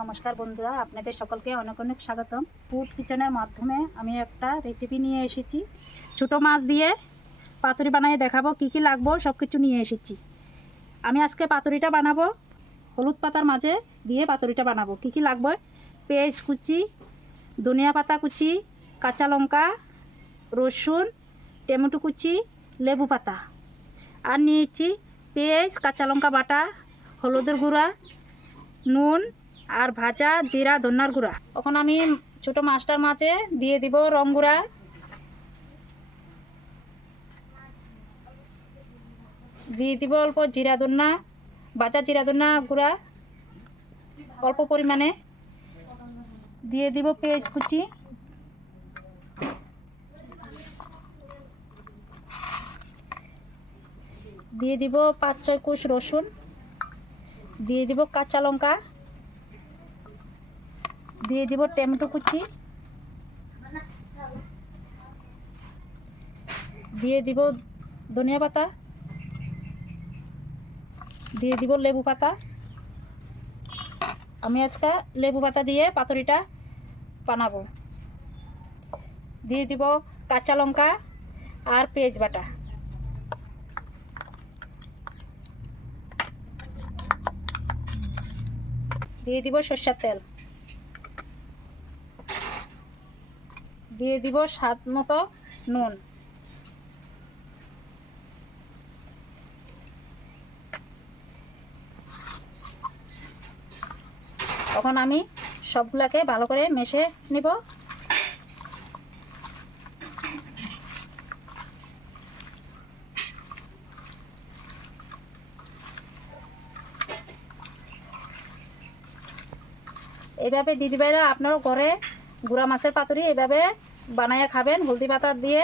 নমস্কার বন্ধুরা, আপনাদের সকলকে অনেক অনেক স্বাগতম। ফুড কিচেনের মাধ্যমে আমি একটা রেসিপি নিয়ে এসেছি। ছোটো মাছ দিয়ে পাতুরি বানিয়ে দেখাবো। কি কি লাগবে সব কিছু নিয়ে এসেছি। আমি আজকে পাতুরিটা বানাবো, হলুদ পাতার মাঝে দিয়ে পাতুরিটা বানাবো। কি কি লাগবে: পেঁয়াজ কুচি, ধনিয়া পাতা কুচি, কাঁচা লঙ্কা, রসুন, টমেটো কুচি, লেবু পাতা। আর নিয়েছি পেঁয়াজ, কাঁচা লঙ্কা বাটা, হলুদের গুঁড়া, নুন আর ভাজা জিরা ধনার গুঁড়া। এখন আমি ছোটো মাছটার মাঝে দিয়ে দিব রং গুঁড়া, দিয়ে দিব অল্প জিরা ধনা, ভাজা জিরা ধনা গুঁড়া অল্প পরিমাণে, দিয়ে দিব পেঁয়াজ কুচি, দিয়ে দিব 5-6 কোষ রসুন, দিয়ে দিব কাঁচা লঙ্কা, দিয়ে দিব টমেটো কুচি, দিয়ে দিব ধনিয়া পাতা, দিয়ে দিব লেবু পাতা। আমি আজকে লেবু পাতা দিয়ে পাতুরিটা বানাবো। দিয়ে দিব কাঁচা লঙ্কা আর পেঁয়াজ বাটা, দিয়ে দিব সরষের তেল, দিয়ে দিব স্বাদ মতো নুন। এখন আমি সবগুলাকে ভালো করে মেশে নিব। এইভাবে দিদিভাইরা আপনারাও ঘরে গুঁড়া মাছের পাতুরি এইভাবে বানাইয়া খাবেন, হলদি পাতা দিয়ে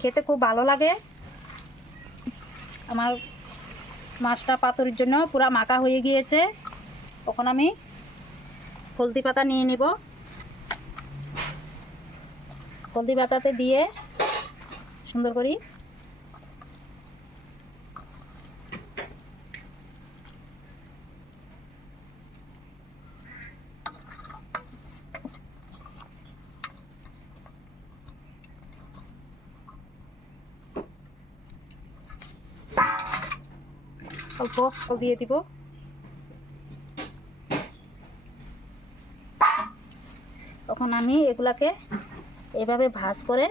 খেতে খুব ভালো লাগে। আমার মাছটা পাতুরির জন্য পুরা মাখা হয়ে গিয়েছে। এখন আমি হলদি পাতা নিয়ে নিব, হলদি পাতাতে দিয়ে সুন্দর করে অল্প দিয়ে দিব। তখন আমি এগুলাকে এভাবে ভাজ করে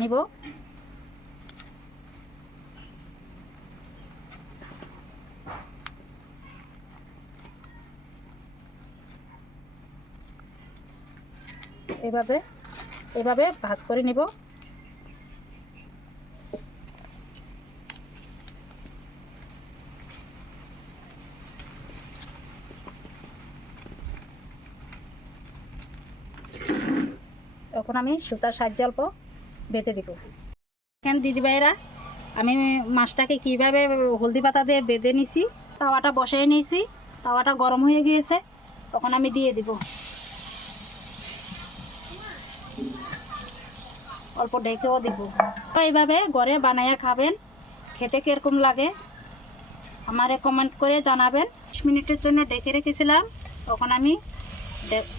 নিব। এভাবে এভাবে ভাজ করে নিব। তখন আমি সুতার সাহায্যে অল্প বেঁধে দিব। এখন দিদিভাইরা আমি মাছটাকে কীভাবে হলদি পাতা দিয়ে বেঁধে নিছি, তাওয়াটা বসিয়ে নিয়েছি, তাওয়াটা গরম হয়ে গিয়েছে। তখন আমি দিয়ে দিব, অল্প ঢেকেও দিব। এইভাবে ঘরে বানাইয়া খাবেন, খেতে কীরকম লাগে আমারে কমেন্ট করে জানাবেন। 10 মিনিটের জন্য ঢেকে রেখেছিলাম, তখন আমি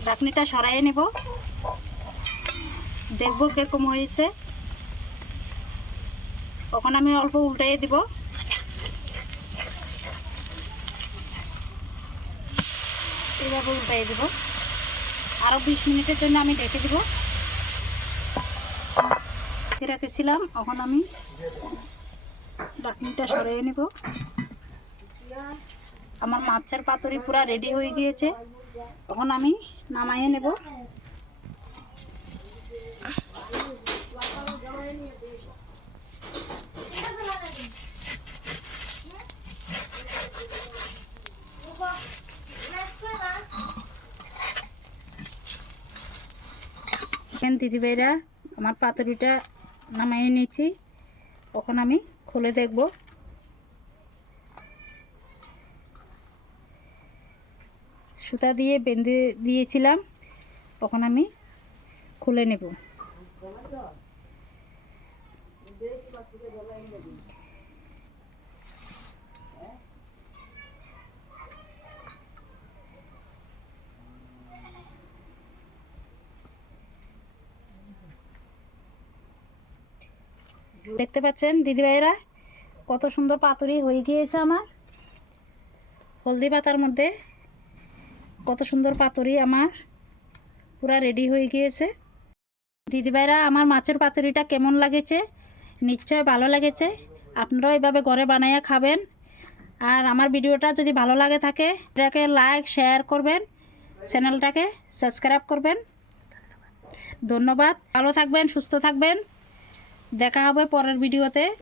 ঢাকনিটা সরাইয়ে নেব, দেখবো কীরকম হয়েছে। তখন আমি অল্প উল্টাইয়ে দিব। এইভাবে উল্টাইয়ে দিব। আরও 20 মিনিটের জন্য আমি ঢেকে দিব। রেখেছিলাম, এখন আমি ঢাকনিটা সরিয়ে নেব। আমার মাছের পাতুরি পুরা রেডি হয়ে গিয়েছে। এখন আমি নামাইয়ে নেব। দিদিভাইরা আমার পাতুরিটা নামাইয়ে নিয়েছি। এখন আমি খুলে দেখব। সুতা দিয়ে বেঁধে দিয়েছিলাম, তখন আমি খুলে নেব। দেখতে পাচ্ছেন দিদিভাইরা কত সুন্দর পাতুরি হয়ে গিয়েছে আমার। হলদি পাতার মধ্যে কত সুন্দর পাতুরি আমার পুরা রেডি হয়ে গিয়েছে। দিদিভাইরা আমার মাছের পাতুরিটা কেমন লাগেছে? নিশ্চয় ভালো লেগেছে। আপনারাও এভাবে ঘরে বানাইয়া খাবেন। আর আমার ভিডিওটা যদি ভালো লাগে থাকে এটাকে লাইক শেয়ার করবেন, চ্যানেলটাকে সাবস্ক্রাইব করবেন। ধন্যবাদ। ভালো থাকবেন, সুস্থ থাকবেন। দেখা হবে পরের ভিডিওতে।